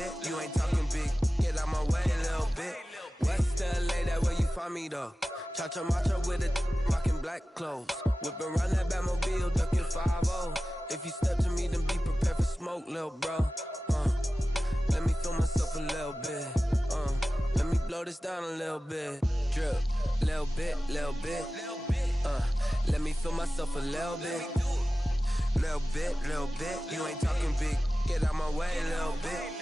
bit. You ain't talking big, get out my way a little bit. West LA, that where you find me though. Cha-cha macha with a rockin' black clothes. Whippin' around that Batmobile, duckin' 5-0. If you step to me, then be prepared for smoke, lil' bro. Let me feel myself a little bit. Let me blow this down a little bit. Drip, little bit, little bit. Let me feel myself a little bit. Little bit, little bit. You ain't talking big, get out my way a little bit.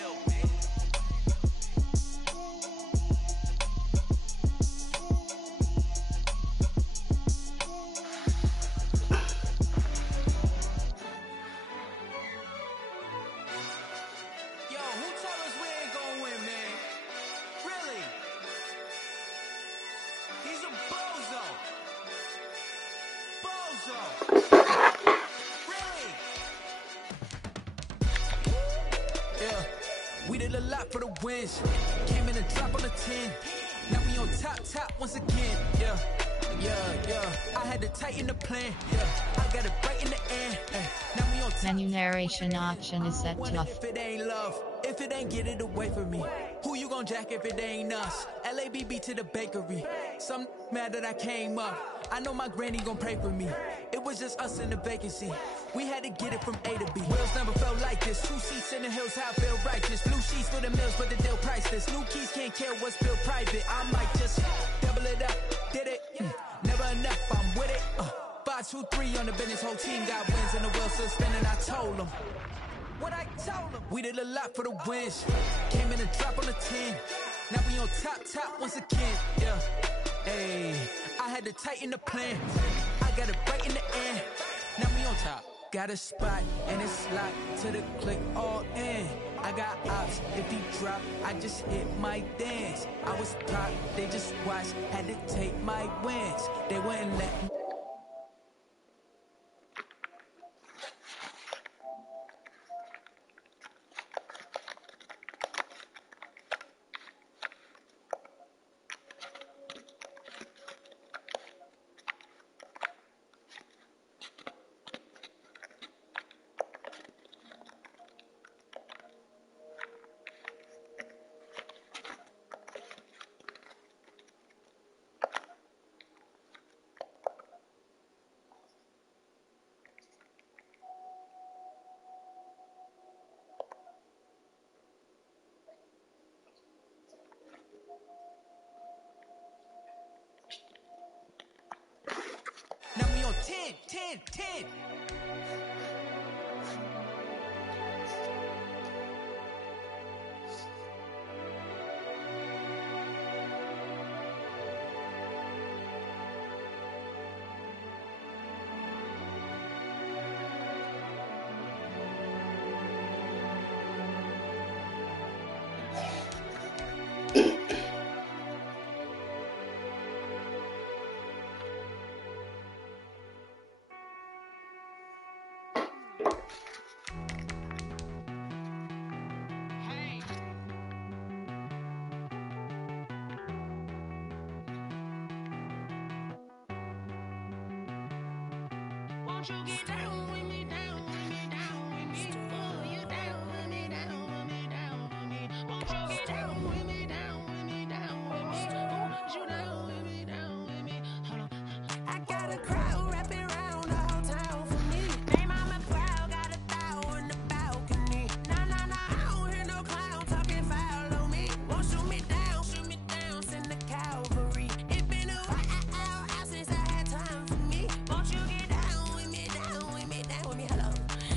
For the wins, came in and drop on the 10. Now we on top once again. Yeah. I had to tighten the plan. I got it right in the end. Now we on top. Menu narration option is set tough. If it ain't love, if it ain't get it away from me, who you gon' jack if it ain't us? LABB to the bakery. Some mad that I came up. I know my granny gon' pray for me. It was just us in the vacancy. We had to get it from A to B. Wheels never felt like this. 2 seats in the hills, how I feel righteous. Blue sheets for the mills, but the deal priceless. New keys can't care what's built private. I might just double it up. Did it? Never enough, I'm with it. 5, 2, 3 on the business. Whole team got wins and the wheels still spinning. I told them what I told them. We did a lot for the wins. Came in and drop on the 10. Now we on top once again. Yeah. Hey, I had to tighten the plan. I got it right in the end. Now we on top. Got a spot and it's locked to the click all in. I got ops, if he drop, I just hit my dance. I was top, they just watched, had to take my wins. They wouldn't let me. Now we on 10. Won't you get down with me, down with me, down with me? Oh, you down with me, down with me, down with me. Won't you get down with me, down with me, down with me? Oh, you down with me, down with me? Hold on. I got a crowd wrapping around the whole town for me. They mama proud, got a thou in the balcony. Nah, I don't hear no clown talking foul on me. Won't shoot me down, send the cavalry. It's been a while since I had time for me. Won't you get down with me, down with me, down with me? Hello.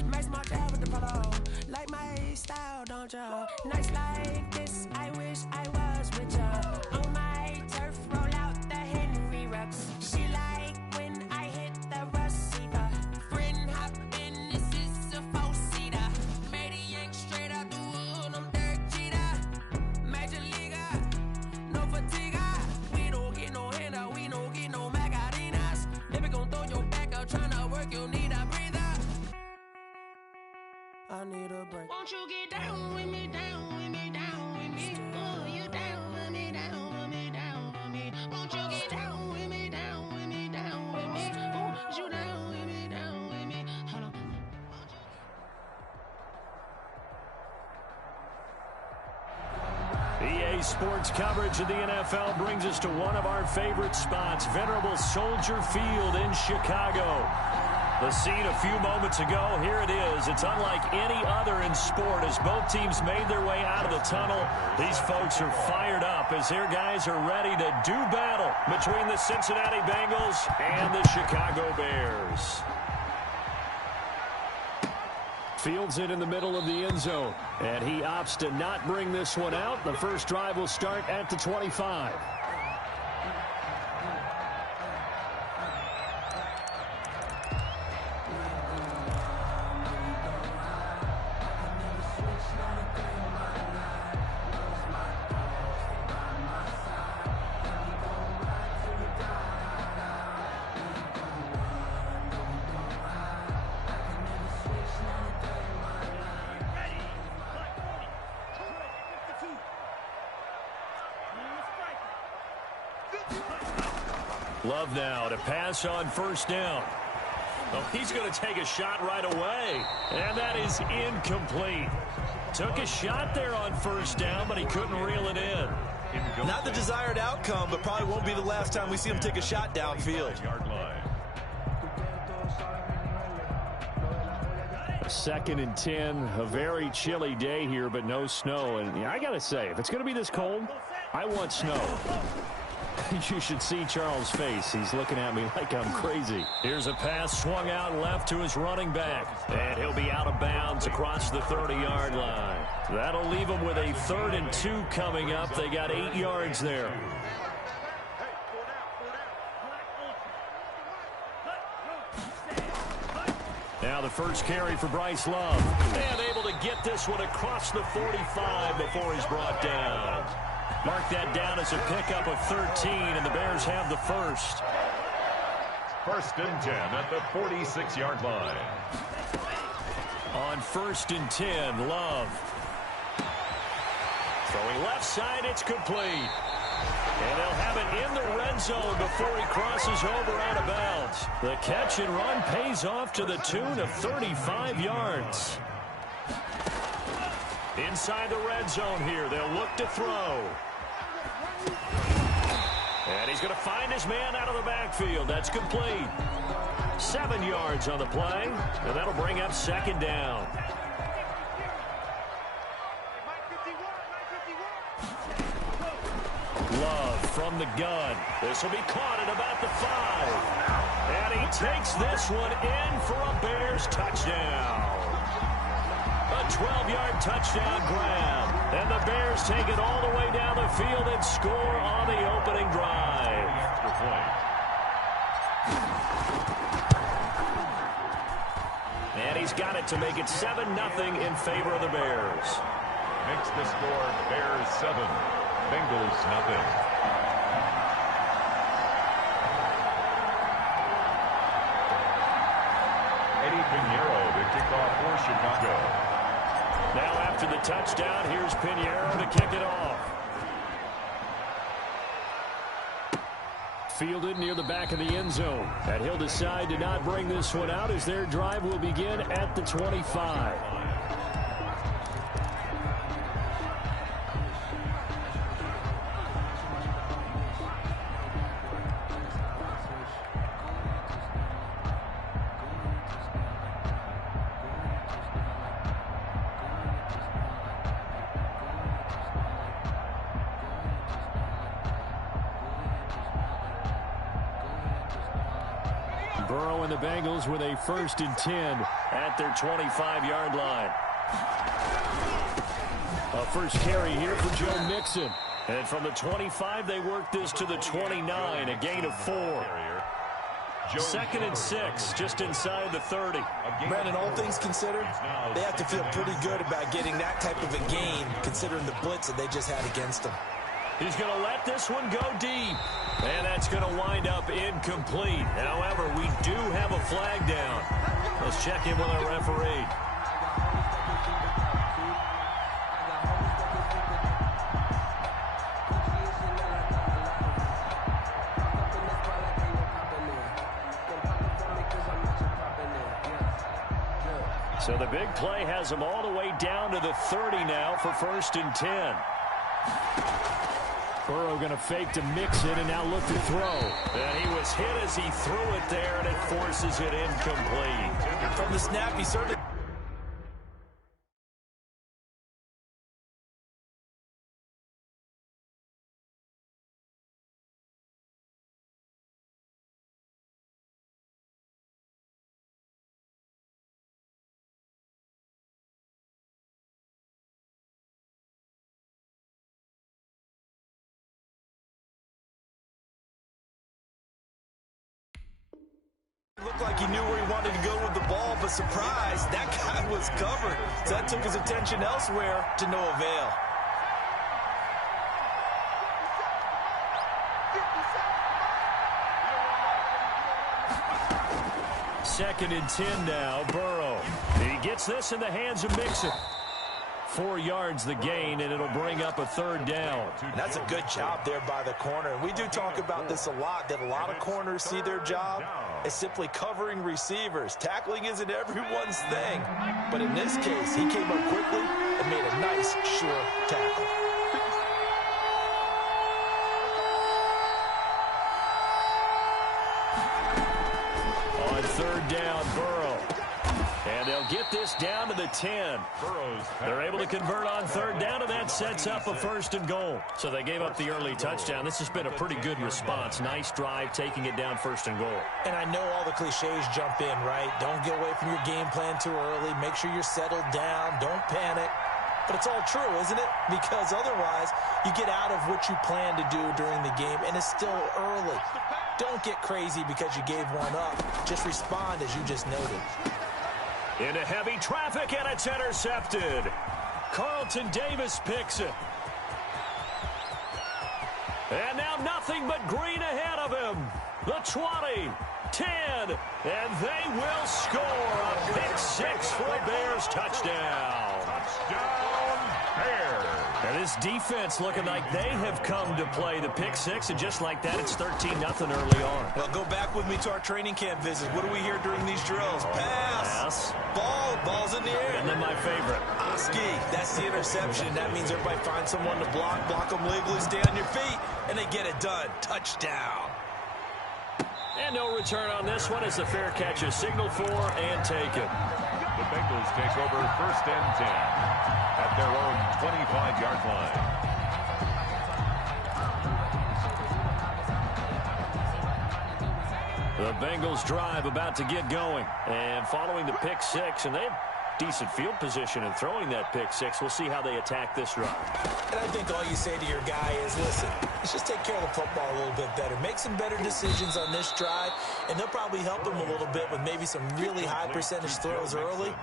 Nice my dad with the polo. Like my style, don't ya? Nice like this, I wish I was with ya. On my turf, roll out the Henry Rux. She like when I hit the receiver. Friend hop in, this is a 4-seater. Made a yank straight out the wood, I'm Derek Jeter. Major leaguer, no fatigue. We don't get no handout, we don't get no Macarinas. Never gon' throw your back out, tryna work, you need a breather. I need a break. Won't you get down with me, down with me, down with me? Oh, you down with me, down with me, down with me? Won't you get down with me, down with me, down with me? Oh, you down with me, down with me? Hold on. Today's sports coverage of the NFL brings us to one of our favorite spots, venerable Soldier Field in Chicago. The scene a few moments ago, here it is. It's unlike any other in sport as both teams made their way out of the tunnel. These folks are fired up as their guys are ready to do battle between the Cincinnati Bengals and the Chicago Bears. Fields it in the middle of the end zone, and he opts to not bring this one out. The first drive will start at the 25. Love now to pass on first down. Oh, he's going to take a shot right away, and that is incomplete. Took a shot there on first down, but he couldn't reel it in. Not the desired outcome, but probably won't be the last time we see him take a shot downfield. 2nd and 10, a very chilly day here, but no snow. And I got to say, if it's going to be this cold, I want snow. You should see Charles' face. He's looking at me like I'm crazy. Here's a pass swung out left to his running back. And he'll be out of bounds across the 30-yard line. That'll leave him with a 3rd and 2 coming up. They got 8 yards there. Now the first carry for Bryce Love. And able to get this one across the 45 before he's brought down. Mark that down as a pickup of 13, and the Bears have the first. 1st and 10 at the 46-yard line. On 1st and 10, Love. Throwing left side, it's complete. And they'll have it in the red zone before he crosses over out of bounds. The catch and run pays off to the tune of 35 yards. Inside the red zone here, they'll look to throw. And he's going to find his man out of the backfield. That's complete. 7 yards on the play, and that'll bring up 2nd down. Love from the gun. This will be caught at about the 5. And he takes this one in for a Bears touchdown. A 12-yard touchdown grab. And the Bears take it all the way down the field and score on the opening drive. And he's got it to make it 7-0 in favor of the Bears. Makes the score Bears 7, Bengals 0. Eddie Pinheiro to kick off for Chicago. Now after the touchdown, here's Pinheiro to kick it off. Fielded near the back of the end zone. And he'll decide to not bring this one out as their drive will begin at the 25. Burrow and the Bengals with a 1st and 10 at their 25-yard line. A first carry here for Joe Mixon. And from the 25, they work this to the 29, a gain of 4. 2nd and 6, just inside the 30. Brandon, all things considered, they have to feel pretty good about getting that type of a gain, considering the blitz that they just had against them. He's going to let this one go deep. And that's going to wind up incomplete. However, we do have a flag down. Let's check in with our referee. So the big play has them all the way down to the 30 now for 1st and 10. Burrow going to fake to mix it and now look to throw. And he was hit as he threw it there, and it forces it incomplete. From the snap, he certainly... Looked like he knew where he wanted to go with the ball, but surprise, that guy was covered. So that took his attention elsewhere to no avail. Second and 10 now, Burrow. He gets this in the hands of Mixon. 4 yards the gain, and it'll bring up a third down. And that's a good job there by the corner. We do talk about this a lot, that a lot of corners see their job as simply covering receivers. Tackling isn't everyone's thing. But in this case, he came up quickly and made a nice, sure tackle. On third down, Burrow. And they'll get this down to the 10. They're able to convert on third down, and that sets up a first and goal. So they gave up the early touchdown. This has been a pretty good response. Nice drive, taking it down first and goal. And I know all the cliches jump in, right? Don't get away from your game plan too early. Make sure you're settled down. Don't panic. But it's all true, isn't it? Because otherwise, you get out of what you plan to do during the game, and it's still early. Don't get crazy because you gave one up. Just respond as you just noted. Into heavy traffic, and it's intercepted. Carlton Davis picks it. And now nothing but green ahead of him. The 20, 10, and they will score a pick six for a Bears touchdown. Touchdown, Bears. And this defense looking like they have come to play the pick six, and just like that, it's 13-0 early on. Well, go back with me to our training camp visit. What do we hear during these drills? Pass. Ball's in the air. And then my favorite. Oski, that's the interception. That means everybody finds someone to block them legally, stay on your feet, and they get it done. Touchdown. And no return on this one as the fair catch is signaled for and taken. The Bengals take over first and 10 at their own 25-yard line. The Bengals drive about to get going. And following the pick six, and they have decent field position in throwing that pick six. We'll see how they attack this drive. And I think all you say to your guy is, listen, let's just take care of the football a little bit better. Make some better decisions on this drive, and they'll probably help him a little bit with maybe some really high percentage throws early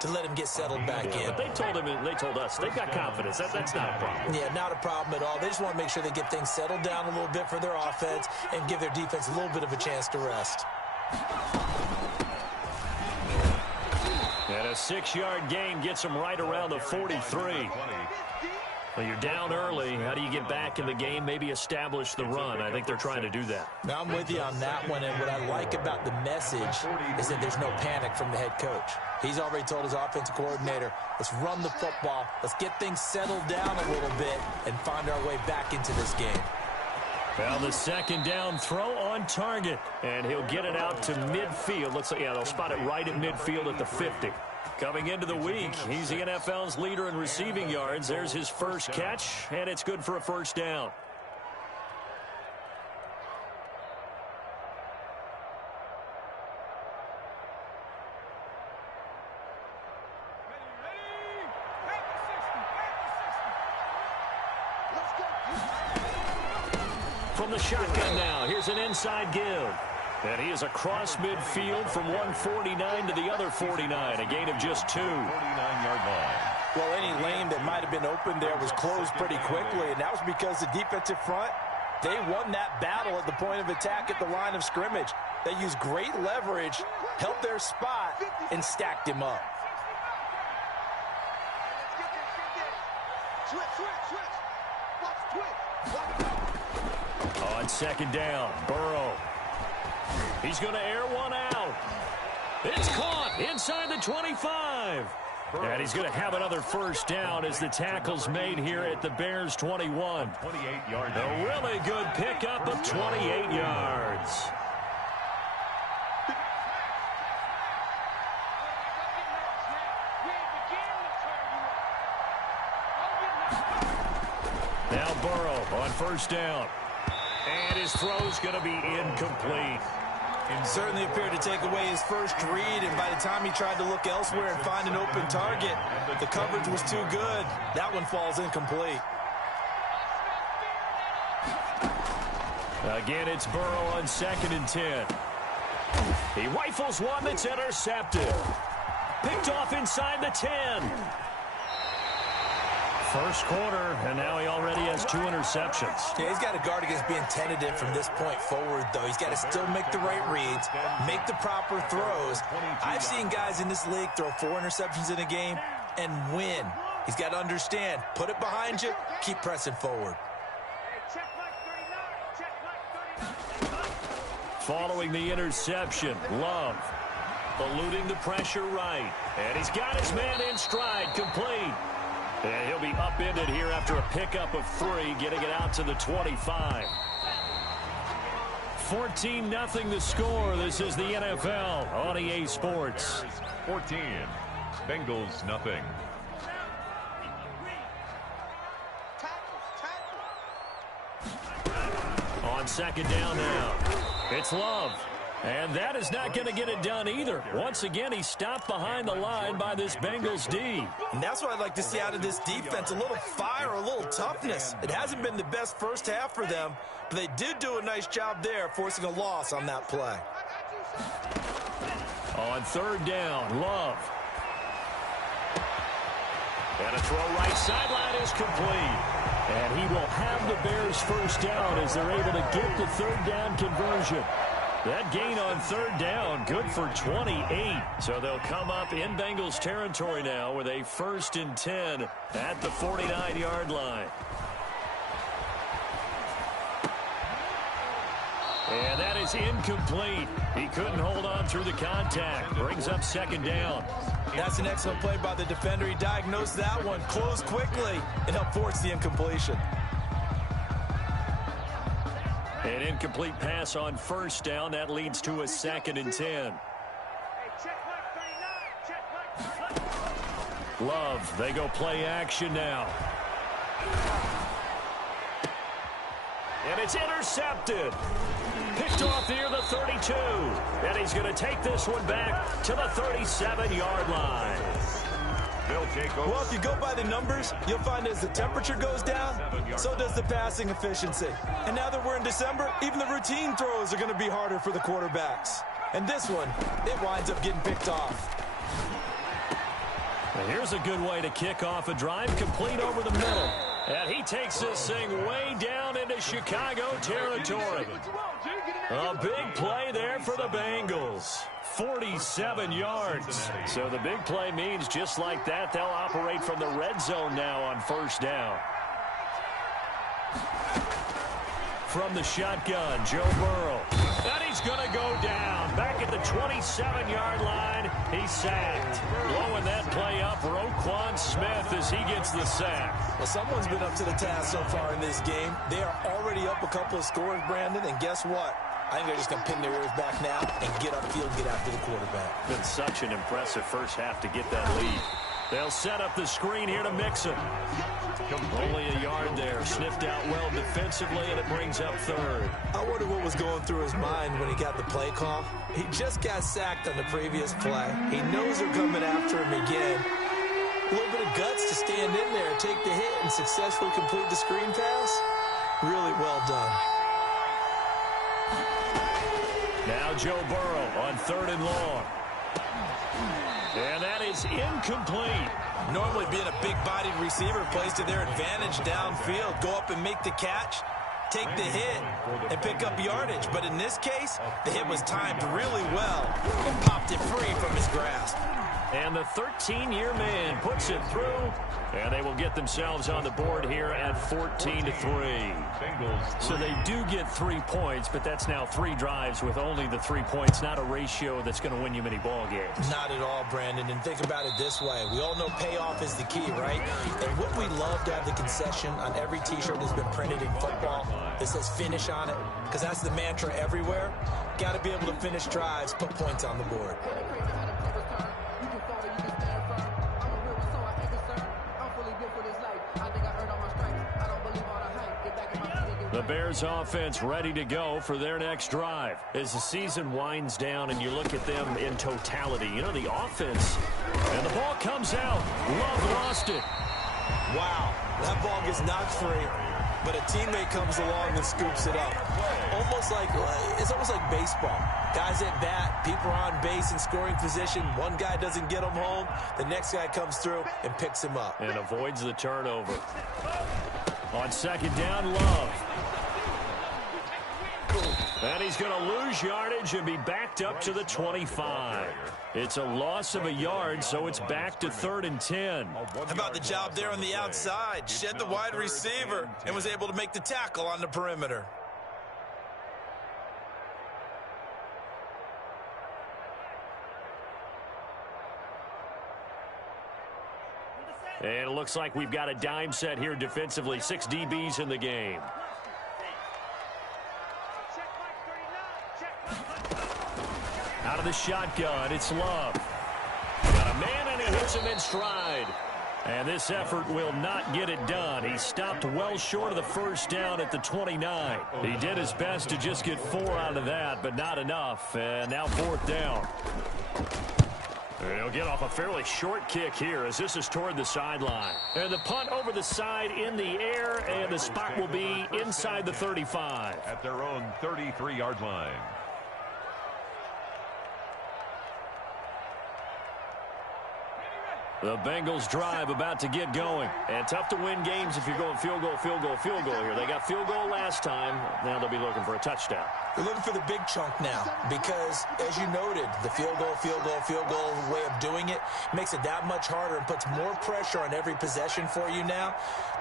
to let him get settled back in. But they told him, and they told us, they've got confidence. That's not a problem. Yeah, not a problem at all. They just want to make sure they get things settled down a little bit for their offense and give their defense a little bit of a chance to rest. And a 6-yard gain gets them right around the 43. Well, you're down early. How do you get back in the game? Maybe establish the run. I think they're trying to do that. Now, I'm with you on that one, and what I like about the message is that there's no panic from the head coach. He's already told his offensive coordinator, let's run the football, let's get things settled down a little bit and find our way back into this game. Well, the second down throw on target, and he'll get it out to midfield. Looks like, yeah, they'll spot it right at midfield at the 50. Coming into the week, he's the NFL's leader in receiving yards. There's his first catch, and it's good for a first down. From the shotgun now, here's an inside give. And he is across midfield from 149 to the other 49, a gain of just 2. 49-yard line. Well, any lane that might have been open there was closed pretty quickly, and that was because the defensive front, they won that battle at the point of attack at the line of scrimmage. They used great leverage, held their spot, and stacked him up. On second down, Burrow. He's going to air one out. It's caught inside the 25. And he's going to have another first down as the tackle's made here at the Bears 21. 28 yards. A really good pickup of 28 yards. Now Burrow on first down. And his throw's going to be incomplete. He certainly appeared to take away his first read, and by the time he tried to look elsewhere and find an open target, the coverage was too good. That one falls incomplete. Again, it's Burrow on 2nd and 10. He rifles one that's intercepted. Picked off inside the 10. First quarter, and now he already has 2 interceptions. Yeah, he's got to guard against being tentative from this point forward, though. He's got to still make the right reads, make the proper throws. I've seen guys in this league throw 4 interceptions in a game and win. He's got to understand, put it behind you, keep pressing forward. Following the interception, Love eluding the pressure right. And he's got his man in stride, complete. And he'll be upended here after a pickup of 3, getting it out to the 25. 14-0 the score. This is the NFL on EA Sports. 14. Bengals nothing. On 2nd down now, it's Love. And that is not going to get it done either. Once again, he's stopped behind the line by this Bengals D. And that's what I'd like to see out of this defense, a little fire, a little toughness. It hasn't been the best first half for them, but they did do a nice job there, forcing a loss on that play. On 3rd down, Love. And a throw right sideline is complete. And he will have the Bears first down as they're able to get the 3rd down conversion. That gain on 3rd down, good for 28. So they'll come up in Bengals territory now with a 1st and 10 at the 49-yard line. And that is incomplete. He couldn't hold on through the contact. Brings up 2nd down. That's an excellent play by the defender. He diagnosed that one, closed quickly, and helped force the incompletion. An incomplete pass on 1st down. That leads to a 2nd and 10. Love, they go play action now. And it's intercepted. Picked off near the 32. And he's going to take this one back to the 37-yard line. Well, if you go by the numbers, you'll find as the temperature goes down, so does the passing efficiency. And now that we're in December, even the routine throws are going to be harder for the quarterbacks. And this one, it winds up getting picked off. And here's a good way to kick off a drive, complete over the middle. And he takes this thing way down into Chicago territory. A big play there for the Bengals. 47 yards. So the big play means just like that, they'll operate from the red zone now on 1st down. From the shotgun, Joe Burrow. And he's going to go down. Back at the 27-yard line, he's sacked. Blowing that play up, Roquan Smith as he gets the sack. Well, someone's been up to the task so far in this game. They are already up a couple of scores, Brandon, and guess what? I think they're just going to pin their ears back now and get upfield and get after the quarterback. Been such an impressive first half to get that lead. They'll set up the screen here to Mixon. Only a yard there. Sniffed out well defensively, and it brings up 3rd. I wonder what was going through his mind when he got the play call. He just got sacked on the previous play. He knows they're coming after him again. A little bit of guts to stand in there, take the hit, and successfully complete the screen pass. Really well done. Now Joe Burrow on 3rd and long. And that is incomplete. Normally being a big-bodied receiver plays to their advantage downfield. Go up and make the catch, take the hit, and pick up yardage. But in this case, the hit was timed really well and popped it free from his grasp. And the 13-year man puts it through, and they will get themselves on the board here at 14-3. So they do get 3 points, but that's now 3 drives with only the 3 points, not a ratio that's going to win you many ball games. Not at all, Brandon. And think about it this way. We all know payoff is the key, right? And wouldn't we love to have the concession on every T-shirt that's been printed in football that says finish on it? Because that's the mantra everywhere. Got to be able to finish drives, put points on the board. The Bears offense ready to go for their next drive. As the season winds down and you look at them in totality, you know, the offense, and the ball comes out. Love lost it. Wow, that ball gets knocked free, but a teammate comes along and scoops it up. It's almost like baseball. Guys at bat, people are on base in scoring position. One guy doesn't get him home. The next guy comes through and picks him up. And avoids the turnover. On second down, Love. And he's going to lose yardage and be backed up to the 25. It's a loss of a yard, so it's back to 3rd and 10. How about the job there on the outside? Shed the wide receiver and was able to make the tackle on the perimeter. And it looks like we've got a dime set here defensively. 6 DBs in the game. Out of the shotgun, it's Love. Got a man, and he hits him in stride. And this effort will not get it done. He stopped well short of the first down at the 29. He did his best to just get 4 out of that, but not enough. And now 4th down. He'll get off a fairly short kick here as this is toward the sideline. And the punt over the side in the air, and the spot will be inside the 35. At their own 33-yard line. The Bengals drive about to get going. And tough to win games if you're going field goal, field goal, field goal here. They got field goal last time. Now they'll be looking for a touchdown. They're looking for the big chunk now because, as you noted, the field goal way of doing it makes it that much harder and puts more pressure on every possession for you now.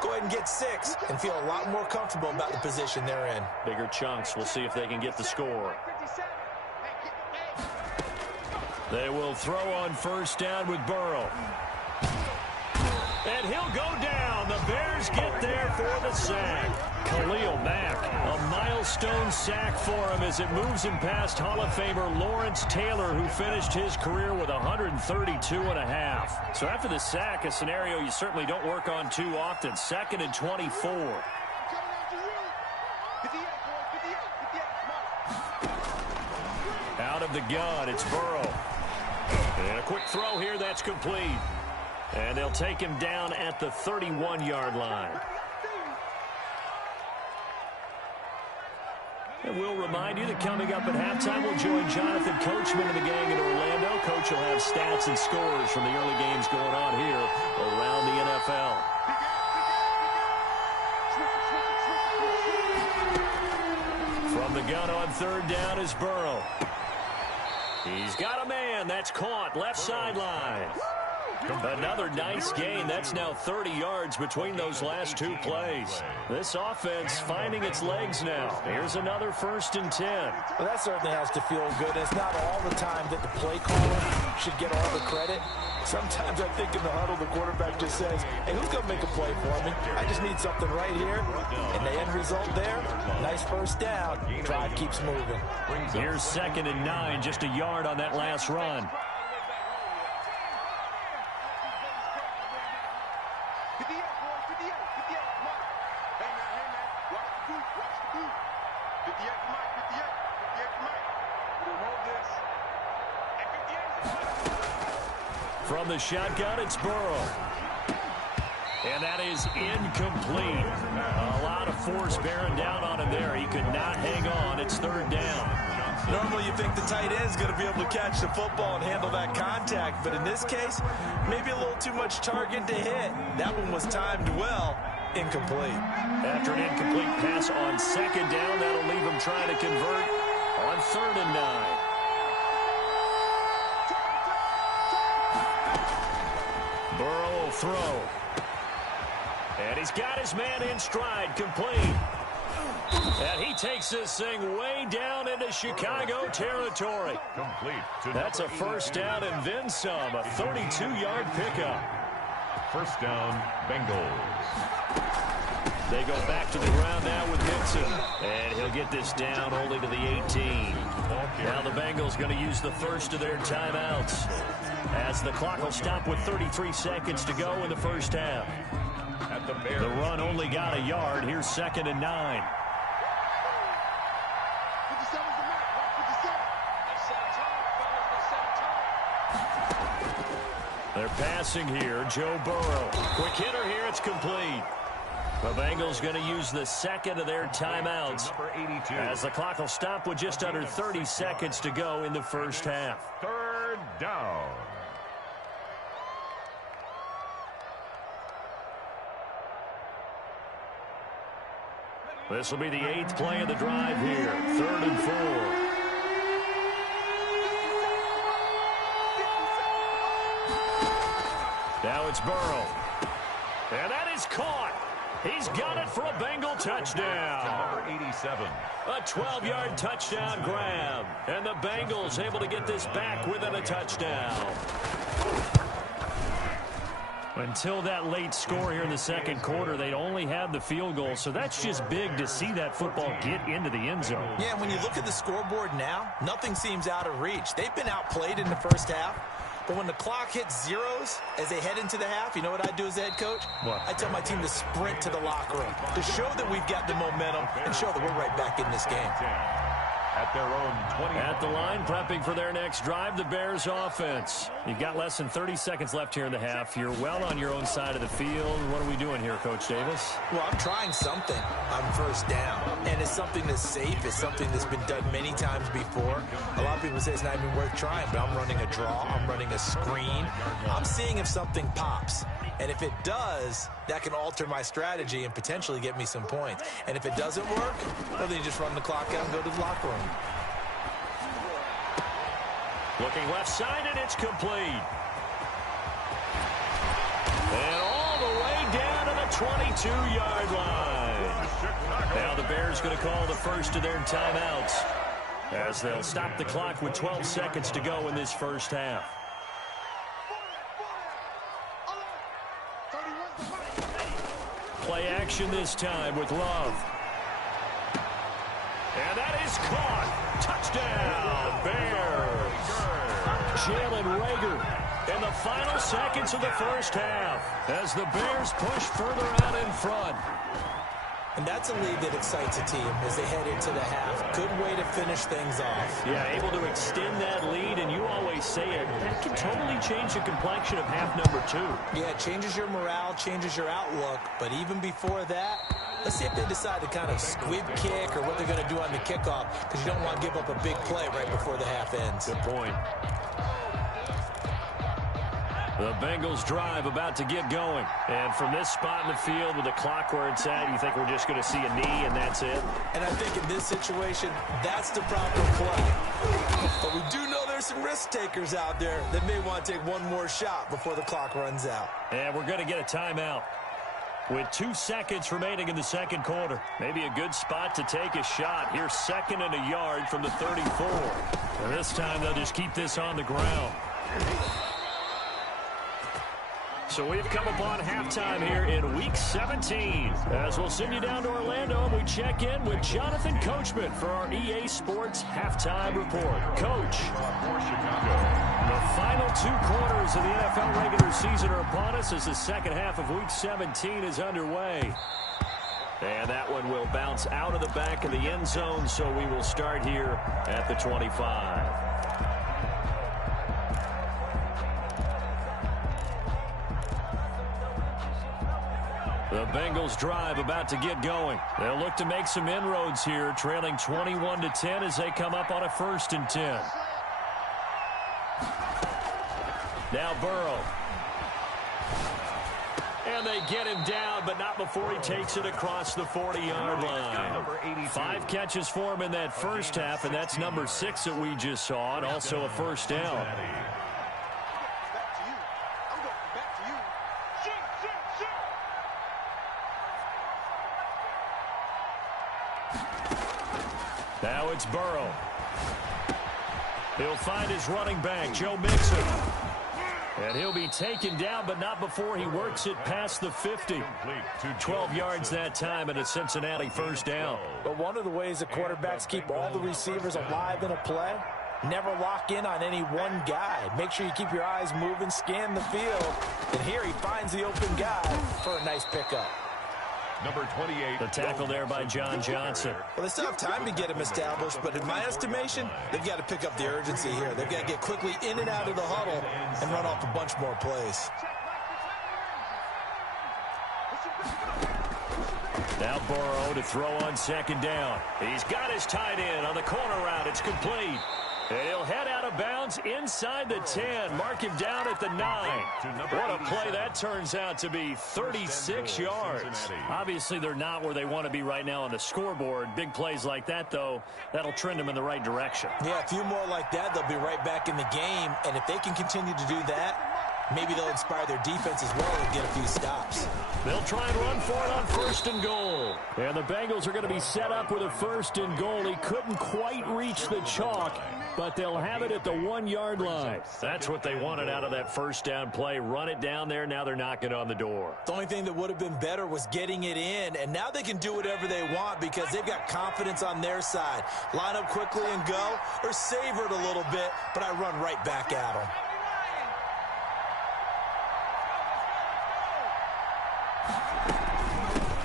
Go ahead and get 6 and feel a lot more comfortable about the position they're in. Bigger chunks. We'll see if they can get the score. They will throw on first down with Burrow. And he'll go down. The Bears get there for the sack. Khalil Mack, a milestone sack for him as it moves him past Hall of Famer Lawrence Taylor, who finished his career with 132.5. So after the sack, a scenario you certainly don't work on too often. 2nd and 24. Out of the gun, it's Burrow. And a quick throw here, that's complete. And they'll take him down at the 31-yard line. And we'll remind you that coming up at halftime, we'll join Jonathan Coachman and the gang in Orlando. Coach will have stats and scores from the early games going on here around the NFL. From the gun on 3rd down is Burrow. He's got a man. That's caught. Left sideline. Another nice gain. That's now 30 yards between those last 2 plays. This offense finding its legs now. Here's another 1st and 10. Well, that certainly has to feel good. It's not all the time that the play caller should get all the credit. Sometimes I think in the huddle, the quarterback just says, hey, who's going to make a play for me? I just need something right here. And the end result there, nice first down. Drive keeps moving. Here's 2nd and 9, just a yard on that last run. From the shotgun, it's Burrow. And that is incomplete. A lot of force bearing down on him there. He could not hang on. It's 3rd down. Normally you think the tight end is going to be able to catch the football and handle that contact. But in this case, maybe a little too much target to hit. That one was timed well. Incomplete. After an incomplete pass on 2nd down, that'll leave him trying to convert on 3rd and 9. They'll throw. And he's got his man in stride, complete. And he takes this thing way down into Chicago territory. Complete. That's a first down and then some, a 32-yard pickup. First down, Bengals. They go back to the ground now with Dixon. And he'll get this down only to the 18. Now the Bengals going to use the first of their timeouts, as the clock will stop with 33 seconds to go in the first half. The run only got a yard. Here's 2nd and 9. They're passing here. Joe Burrow. Quick hitter here. It's complete. The Bengals going to use the second of their timeouts, as the clock will stop with just under 30 seconds to go in the first half. Third down. This will be the 8th play of the drive here. 3rd and 4. Now it's Burrow. And that is caught. He's got it for a Bengal touchdown. Number 87. A 12-yard touchdown grab. And the Bengals able to get this back within a touchdown. Until that late score here in the second quarter, they'd only had the field goal, so that's just big to see that football get into the end zone. Yeah, when you look at the scoreboard now, nothing seems out of reach. They've been outplayed in the first half, but when the clock hits zeros as they head into the half, you know what I do as the head coach? What? I tell my team to sprint to the locker room to show that we've got the momentum and show that we're right back in this game. At their own 20. At the line, prepping for their next drive, the Bears offense. You've got less than 30 seconds left here in the half. You're well on your own side of the field. What are we doing here, Coach Davis? Well, I'm trying something on first down, and it's something that's safe. It's something that's been done many times before. A lot of people say it's not even worth trying, but I'm running a draw. I'm running a screen. I'm seeing if something pops. And if it does, that can alter my strategy and potentially get me some points. And if it doesn't work, well, then you just run the clock out and go to the locker room. Looking left side, and it's complete. And all the way down to the 22-yard line. Now the Bears going to call the first of their timeouts, as they'll stop the clock with 12 seconds to go in this first half. Play action this time with Love. And that is caught. Touchdown, Bears. Jalen Reagor in the final seconds of the first half, as the Bears push further out in front. And that's a lead that excites a team as they head into the half. Good way to finish things off. Yeah, able to extend that lead, and you always say it, that can totally change the complexion of half number 2. Yeah, it changes your morale, changes your outlook, but even before that, let's see if they decide to kind of squib kick or what they're going to do on the kickoff, because you don't want to give up a big play right before the half ends. Good point. The Bengals drive about to get going. And from this spot in the field with the clock where it's at, you think we're just going to see a knee and that's it? And I think in this situation, that's the proper play. But we do know there's some risk takers out there that may want to take one more shot before the clock runs out. And we're going to get a timeout with 2 seconds remaining in the second quarter. Maybe a good spot to take a shot. Here's 2nd and a yard from the 34. And this time they'll just keep this on the ground. So we've come upon halftime here in Week 17. As we'll send you down to Orlando, and we check in with Jonathan Coachman for our EA Sports Halftime Report. Coach, the final 2 quarters of the NFL regular season are upon us as the second half of Week 17 is underway. And that one will bounce out of the back of the end zone, so we will start here at the 25. The Bengals drive about to get going. They'll look to make some inroads here, trailing 21-10 as they come up on a 1st and 10. Now Burrow. And they get him down, but not before he takes it across the 40-yard line. 5 catches for him in that first half, and that's number 6 that we just saw, and also a first down. Now it's Burrow. He'll find his running back, Joe Mixon. And he'll be taken down, but not before he works it past the 50. 12 yards that time, and a Cincinnati first down. But one of the ways the quarterbacks keep all the receivers alive in a play, never lock in on any one guy. Make sure you keep your eyes moving, scan the field. And here he finds the open guy for a nice pickup. Number 28. The tackle there by John Johnson. Well, they still have time to get him established, but in my estimation, they've got to pick up the urgency here. They've got to get quickly in and out of the huddle and run off a bunch more plays. Now Burrow to throw on second down. He's got his tight end on the corner route. It's complete. And he'll head out of bounds inside the 10. Mark him down at the 9. What a play that turns out to be. 36 yards. Obviously, they're not where they want to be right now on the scoreboard. Big plays like that, though, that'll trend them in the right direction. Yeah, a few more like that, they'll be right back in the game. And if they can continue to do that, maybe they'll inspire their defense as well and get a few stops. They'll try and run for it on first and goal. And the Bengals are going to be set up with a first and goal. He couldn't quite reach the chalk, but they'll have it at the 1-yard line. That's what they wanted out of that first down play. Run it down there. Now they're knocking on the door. The only thing that would have been better was getting it in, and now they can do whatever they want because they've got confidence on their side. Line up quickly and go, or savor it a little bit, but I run right back at them.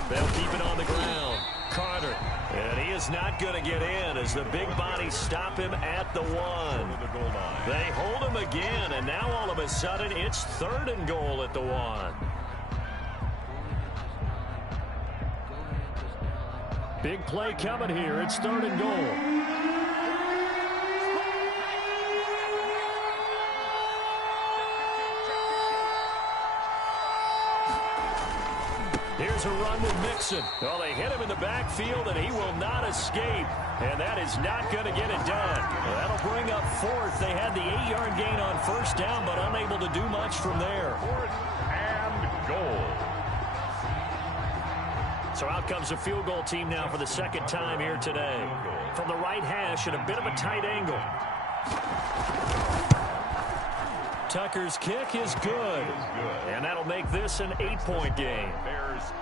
They'll keep it on the ground. Carter. And he is not going to get in as the big bodies stop him at the 1. They hold him again, and now all of a sudden it's third and goal at the 1. Big play coming here. It's third and goal. Here's a run with Mixon. Well, they hit him in the backfield, and he will not escape. And that is not going to get it done. That'll bring up fourth. They had the 8-yard gain on first down, but unable to do much from there. Fourth and goal. So out comes a field goal team now for the second time here today. From the right hash at a bit of a tight angle. Tucker's kick is good. And that'll make this an 8-point game.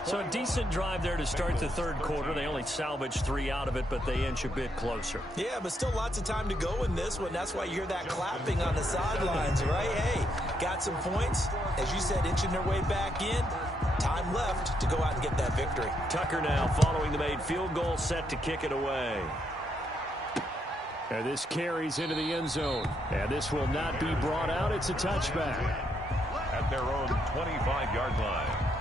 So a decent drive there to start the third quarter. They only salvaged 3 out of it, but they inch a bit closer. Yeah, but still lots of time to go in this one. That's why you hear that clapping on the sidelines, right? Hey, got some points. As you said, inching their way back in. Time left to go out and get that victory. Tucker now following the made field goal, set to kick it away. And this carries into the end zone. And this will not be brought out. It's a touchback. At their own 25-yard line.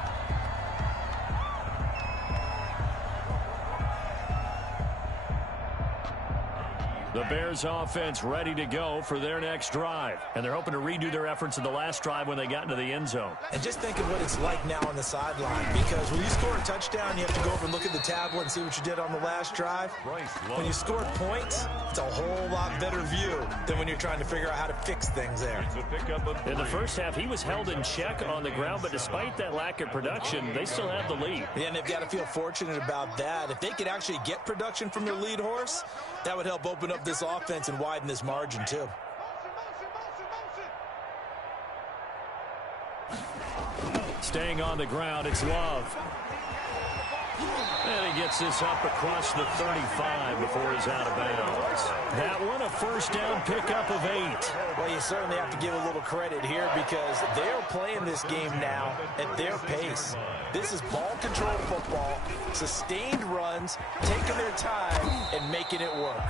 The Bears offense ready to go for their next drive. And they're hoping to redo their efforts in the last drive when they got into the end zone. And just think of what it's like now on the sideline. Because when you score a touchdown, you have to go over and look at the tablet and see what you did on the last drive. When you score points, it's a whole lot better view than when you're trying to figure out how to fix things there. In the first half, he was held in check on the ground, but despite that lack of production, they still have the lead. Yeah, and they've got to feel fortunate about that. If they could actually get production from their lead horse, that would help open up this offense and widen this margin too. Staying on the ground, it's Love. And he gets this up across the 35 before he's out of bounds. That one a first down pickup of 8. Well, you certainly have to give a little credit here because they're playing this game now at their pace. This is ball control football, sustained runs, taking their time and making it work.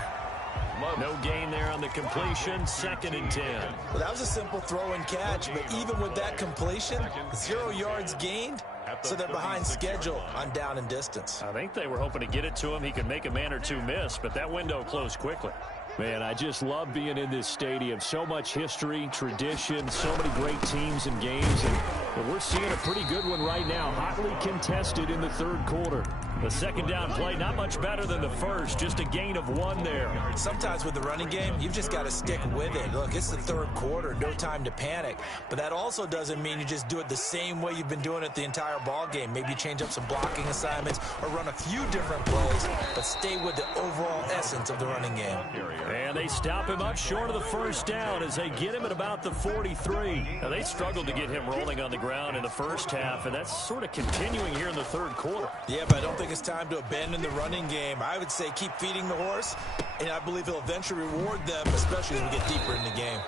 No gain there on the completion, 2nd and 10. Well, that was a simple throw and catch, but even with that completion, 0 yards gained, so they're behind schedule on down and distance. I think they were hoping to get it to him. He could make a man or two miss, but that window closed quickly. Man, I just love being in this stadium. So much history, tradition, so many great teams and games, and But we're seeing a pretty good one right now, hotly contested in the third quarter. The second down play, not much better than the first, just a gain of 1 there. Sometimes with the running game, you've just got to stick with it. Look, it's the third quarter, no time to panic. But that also doesn't mean you just do it the same way you've been doing it the entire ball game. Maybe change up some blocking assignments or run a few different plays, but stay with the overall essence of the running game. And they stop him up short of the first down as they get him at about the 43. Now, they struggled to get him rolling on the ground in the first half, and that's sort of continuing here in the third quarter. Yeah, but I don't think it's time to abandon the running game. I would say keep feeding the horse, and I believe he'll eventually reward them, especially as we get deeper in the game.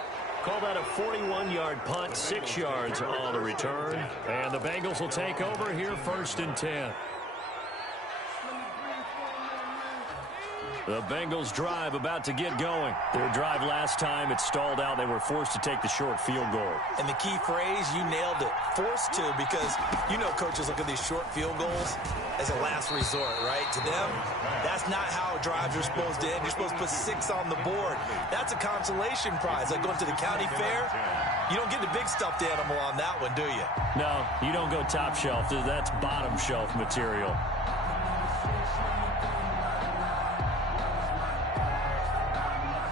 Call that a 41-yard punt, 6 yards on the return. And the Bengals will take over here, 1st and 10. The Bengals drive about to get going. Their drive last time, it stalled out. They were forced to take the short field goal. And the key phrase, you nailed it, forced to, because you know coaches look at these short field goals as a last resort, right? To them, that's not how drives are supposed to end. You're supposed to put 6 on the board. That's a consolation prize. Like going to the county fair, you don't get the big stuffed animal on that one, do you? No, you don't go top shelf. That's bottom shelf material.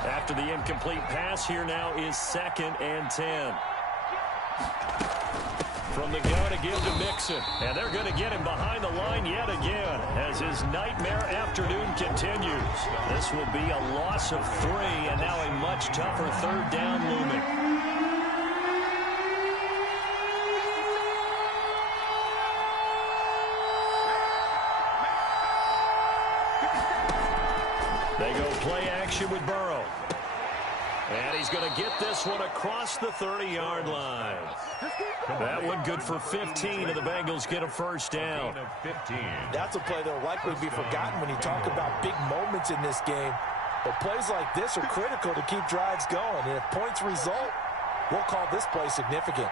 After the incomplete pass, here now is 2nd and 10. From the gun to give to Mixon. And they're going to get him behind the line yet again as his nightmare afternoon continues. This will be a loss of 3 and now a much tougher 3rd down looming. They go play action with Burrow. And he's going to get this one across the 30-yard line. That one good for 15, and the Bengals get a 1st down. That's a play that will likely be forgotten when you talk about big moments in this game. But plays like this are critical to keep drives going. And if points result, we'll call this play significant.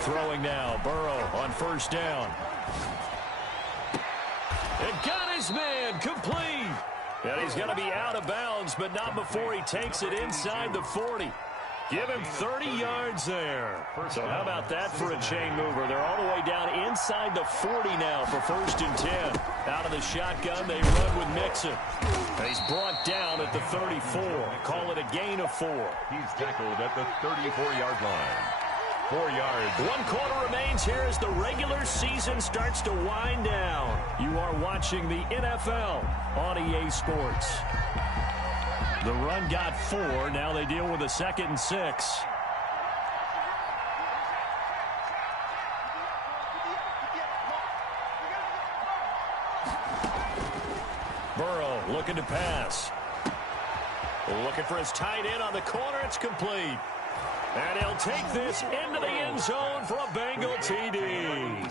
Throwing now, Burrow on 1st down. And got his man complete. And he's going to be out of bounds, but not before he takes it inside the 40. Give him 30 yards there. So how about that for a chain mover? They're all the way down inside the 40 now for 1st and 10. Out of the shotgun, they run with Mixon. And he's brought down at the 34. Call it a gain of 4. He's tackled at the 34-yard line. 4 yards. 1 quarter remains here as the regular season starts to wind down. You are watching the NFL on EA Sports. The run got 4. Now they deal with a 2nd and 6. Burrow looking to pass. Looking for his tight end on the corner. It's complete. And he'll take this into the end zone for a Bengal TD.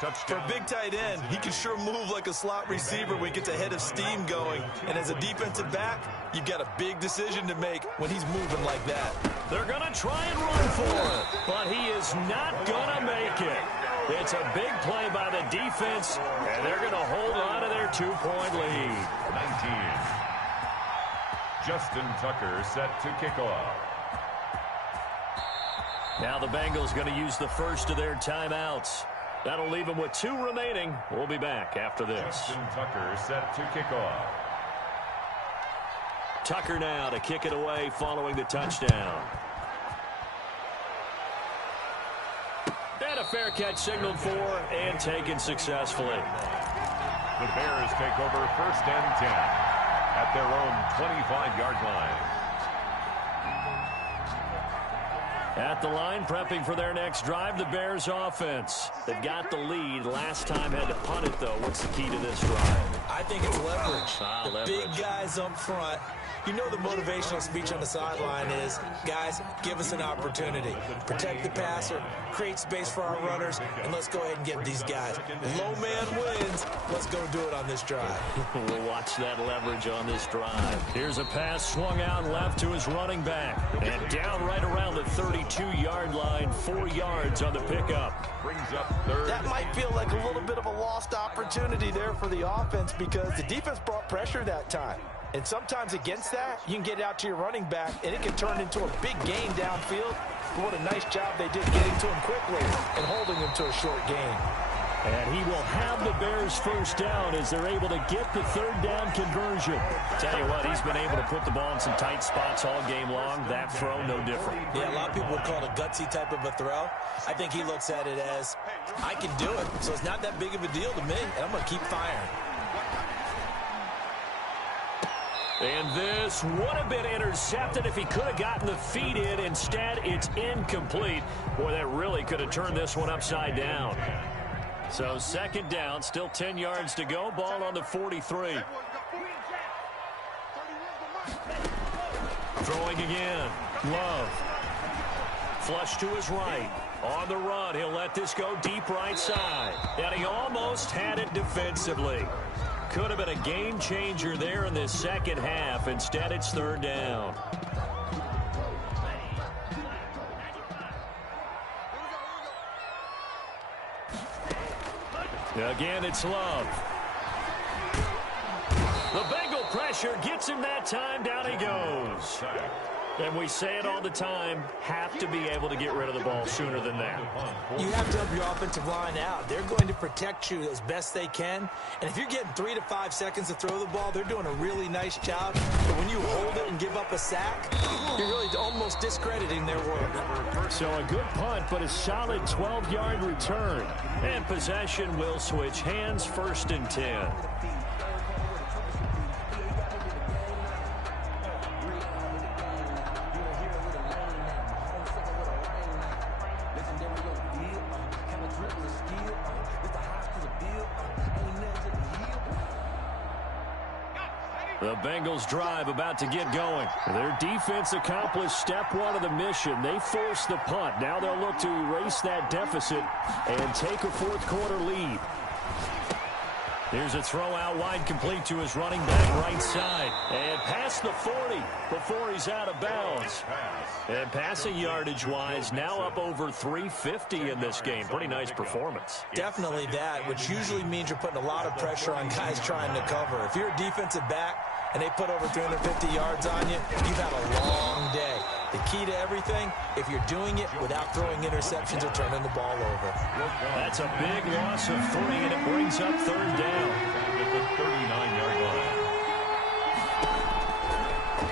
For a big tight end, he can sure move like a slot receiver when he gets a head of steam going. And as a defensive back, you've got a big decision to make when he's moving like that. They're going to try and run for it, but he is not going to make it. It's a big play by the defense, and they're going to hold on to their 2-point lead. 19. Justin Tucker set to kick off. Now the Bengals going to use the first of their timeouts. That'll leave them with 2 remaining. We'll be back after this. Justin Tucker set to kick off. Tucker now to kick it away following the touchdown. And a fair catch signaled for and taken successfully. The Bears take over 1st and 10 at their own 25-yard line. At the line, prepping for their next drive, the Bears offense. They've got the lead. Last time had to punt it, though. What's the key to this drive? I think it's leverage. The big guys up front. You know the motivational speech on the sideline is, guys, give us an opportunity. Protect the passer, create space for our runners, and let's go ahead and get these guys. Low man wins. Let's go do it on this drive. We'll watch that leverage on this drive. Here's a pass swung out left to his running back. And down right around the 32-yard line, 4 yards on the pickup. Brings up 3rd. That might feel like a little bit of a lost opportunity there for the offense because the defense brought pressure that time. And sometimes against that, you can get out to your running back, and it can turn into a big gain downfield. But what a nice job they did getting to him quickly and holding him to a short gain. And he will have the Bears first down as they're able to get the third down conversion. Tell you what, he's been able to put the ball in some tight spots all game long. That throw, no different. Yeah, a lot of people would call it a gutsy type of a throw. I think he looks at it as, I can do it, so it's not that big of a deal to me, and I'm going to keep firing. And this would have been intercepted if he could have gotten the feet in. Instead, it's incomplete. Boy, that really could have turned this one upside down. So second down, still 10 yards to go. Ball on the 43. Throwing again. Love. Flush to his right. On the run, he'll let this go deep right side. And he almost had it defensively. Could have been a game changer there in this second half. Instead, it's third down. Again, it's Love. The Bengal pressure gets him that time. Down he goes. And we say it all the time, have to be able to get rid of the ball sooner than that. You have to help your offensive line out. They're going to protect you as best they can. And if you're getting 3 to 5 seconds to throw the ball, they're doing a really nice job. But when you hold it and give up a sack, you're really almost discrediting their work. So a good punt, but a solid 12-yard return. And possession will switch hands, 1st and 10. The Bengals drive about to get going. Their defense accomplished step one of the mission. They forced the punt. Now they'll look to erase that deficit and take a fourth quarter lead. Here's a throw out wide, complete to his running back right side. And past the 40 before he's out of bounds. And passing yardage-wise, now up over 350 in this game. Pretty nice performance. Definitely that, which usually means you're putting a lot of pressure on guys trying to cover. If you're a defensive back and they put over 350 yards on you, you've had a long day. The key to everything, if you're doing it without throwing interceptions or turning the ball over. That's a big loss of 3, and it brings up third down. At the 39-yard line.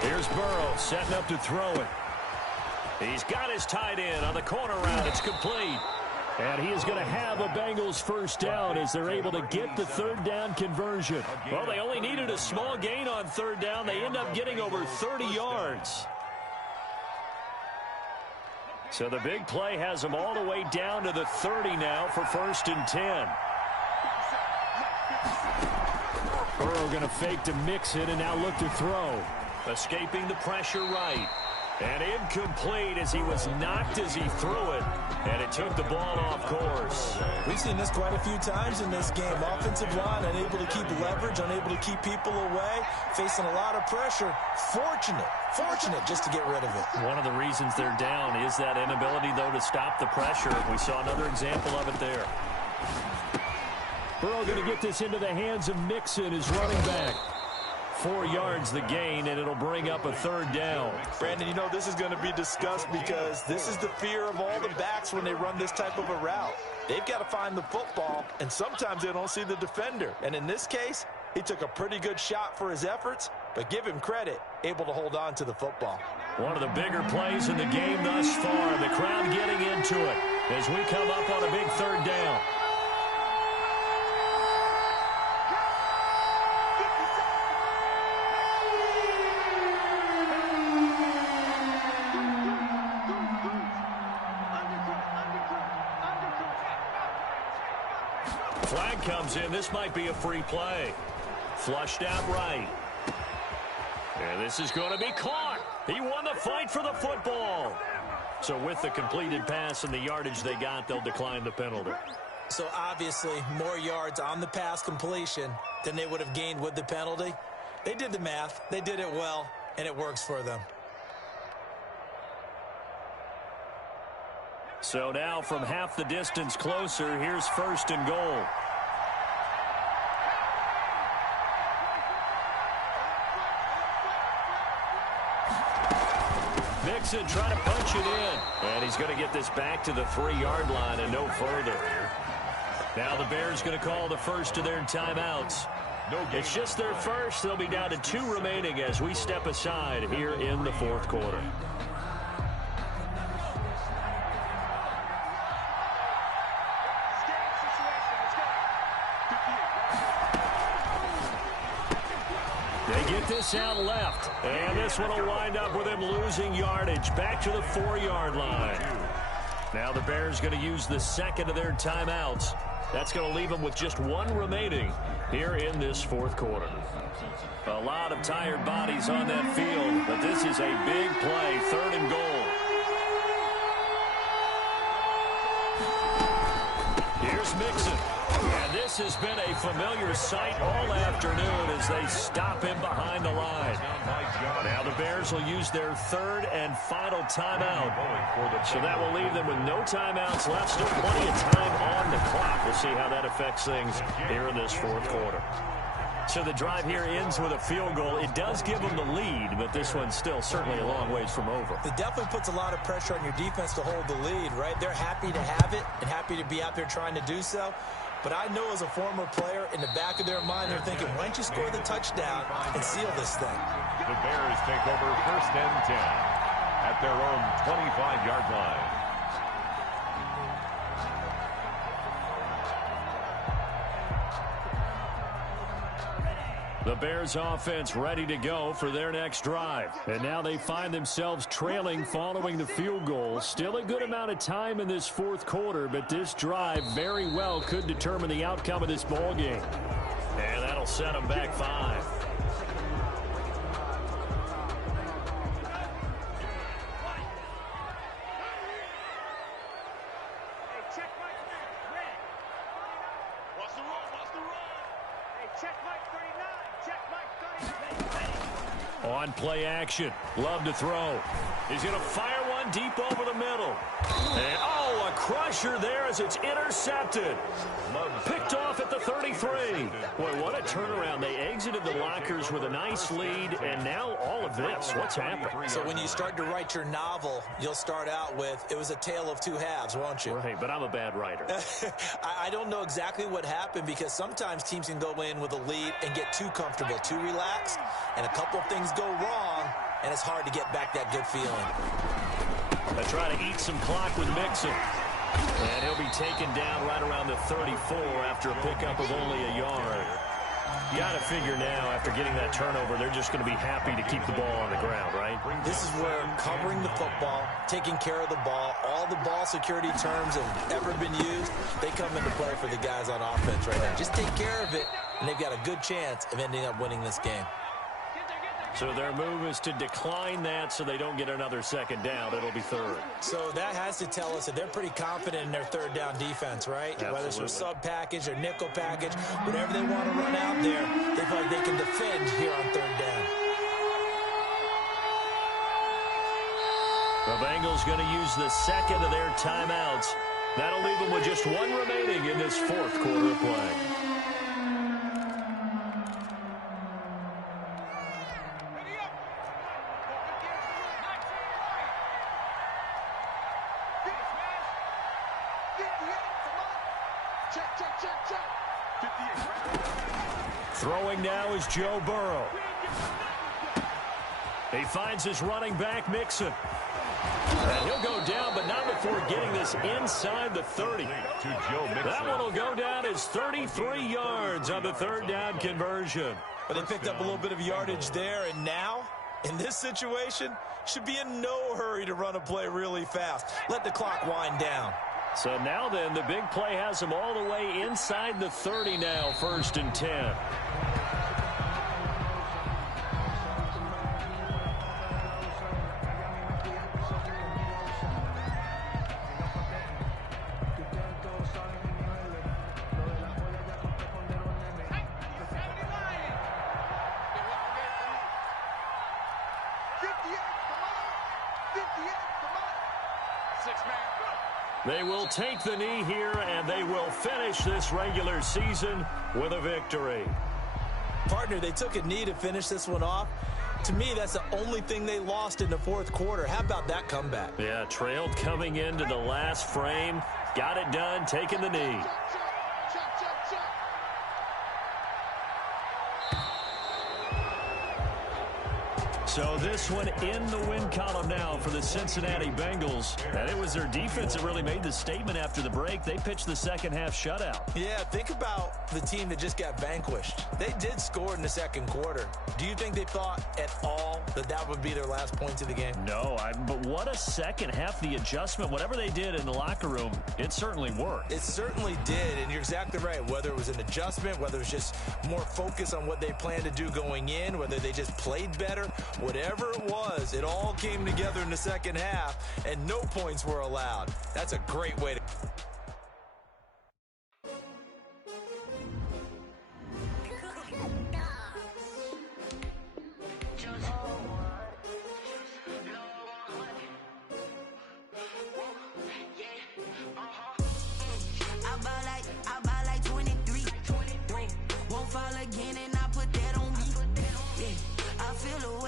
Here's Burrow setting up to throw it. He's got his tight end on the corner route. It's complete. And he is going to have a Bengals first down as they're able to get the third down conversion. Well, they only needed a small gain on third down. They end up getting over 30 yards. So the big play has them all the way down to the 30 now for 1st and 10. Burrow going to fake to mix it and now look to throw. Escaping the pressure right. And incomplete as he was knocked as he threw it. And it took the ball off course. We've seen this quite a few times in this game. Offensive line unable to keep leverage, unable to keep people away, facing a lot of pressure. Fortunate just to get rid of it. One of the reasons they're down is that inability, though, to stop the pressure. We saw another example of it there. Burrow going to get this into the hands of Mixon, his running back. 4 yards the gain, and it'll bring up a third down. Brandon, you know this is going to be discussed because this is the fear of all the backs when they run this type of a route. They've got to find the football, and sometimes they don't see the defender. And in this case, he took a pretty good shot for his efforts, but give him credit, able to hold on to the football. One of the bigger plays in the game thus far. The crowd getting into it as we come up on a big third down. Flag comes in. This might be a free play. Flushed out right. And this is going to be caught. He won the fight for the football. So with the completed pass and the yardage they got, they'll decline the penalty. So obviously more yards on the pass completion than they would have gained with the penalty. They did the math. They did it well, and it works for them. So now from half the distance closer, here's 1st and goal. Mixon trying to punch it in. And he's going to get this back to the 3-yard line and no further. Now the Bears going to call the first of their timeouts. It's just their first. They'll be down to 2 remaining as we step aside here in the fourth quarter. They get this out left, and this one will wind up with him losing yardage back to the 4-yard line. Now the Bears going to use the second of their timeouts. That's going to leave them with just 1 remaining here in this fourth quarter. A lot of tired bodies on that field, but this is a big play, 3rd and goal. Here's Mixon. And this has been a familiar sight all afternoon as they stop him behind the line. Now the Bears will use their 3rd and final timeout. So that will leave them with no timeouts left. Still plenty of time on the clock. We'll see how that affects things here in this fourth quarter. So the drive here ends with a field goal. It does give them the lead, but this one's still certainly a long ways from over. It definitely puts a lot of pressure on your defense to hold the lead, right? They're happy to have it and happy to be out there trying to do so. But I know as a former player, in the back of their mind, they're thinking, why don't you score the touchdown and seal this thing? The Bears take over 1st and 10 at their own 25-yard line. The Bears offense ready to go for their next drive. And now they find themselves trailing following the field goal. Still a good amount of time in this fourth quarter, but this drive very well could determine the outcome of this ball game. And that'll set them back 5. On play action. Love to throw. He's going to fire one deep over the middle. And, a crusher there as it's intercepted. Picked off at the 33. Boy, what a turnaround. They exited the lockers with a nice lead, and now all of this. What's happened? So when you start to write your novel, you'll start out with, it was a tale of 2 halves, won't you? Right, but I'm a bad writer. I don't know exactly what happened because sometimes teams can go in with a lead and get too comfortable, too relaxed, and a couple of things go wrong, and it's hard to get back that good feeling. They try to eat some clock with Mixon. And he'll be taken down right around the 34 after a pickup of only a yard. You got to figure now, after getting that turnover, they're just going to be happy to keep the ball on the ground, right? This is where covering the football, taking care of the ball, all the ball security terms have ever been used, they come into play for the guys on offense right now. Just take care of it, and they've got a good chance of ending up winning this game. So their move is to decline that so they don't get another second down. It'll be 3rd. So that has to tell us that they're pretty confident in their 3rd down defense, right? Absolutely. Whether it's a sub package or nickel package, whatever they want to run out there, they feel like they can defend here on 3rd down. The Bengals going to use the second of their timeouts. That'll leave them with just 1 remaining in this fourth quarter of play. Throwing now is Joe Burrow. He finds his running back, Mixon. And he'll go down, but not before getting this inside the 30. That one will go down as 33 yards on the 3rd down conversion. But they picked up a little bit of yardage there, and now, in this situation, should be in no hurry to run a play really fast. Let the clock wind down. So now then, the big play has them all the way inside the 30 now, 1st and 10. They will take the knee here, and they will finish this regular season with a victory. Partner, they took a knee to finish this one off. To me, that's the only thing they lost in the fourth quarter. How about that comeback? Yeah, trailed coming into the last frame. Got it done, taking the knee. So this one in the win column now for the Cincinnati Bengals. And it was their defense that really made the statement after the break. They pitched the second half shutout. Yeah, think about the team that just got vanquished. They did score in the second quarter. Do you think they thought at all that that would be their last points of the game? No, but what a second half. The adjustment, whatever they did in the locker room, it certainly worked. It certainly did, and you're exactly right. Whether it was an adjustment, whether it was just more focus on what they planned to do going in, whether they just played better, whatever it was, it all came together in the second half, and no points were allowed. That's a great way to... I buy like 23. Won't fall again and I put that on me. Yeah, I feel away.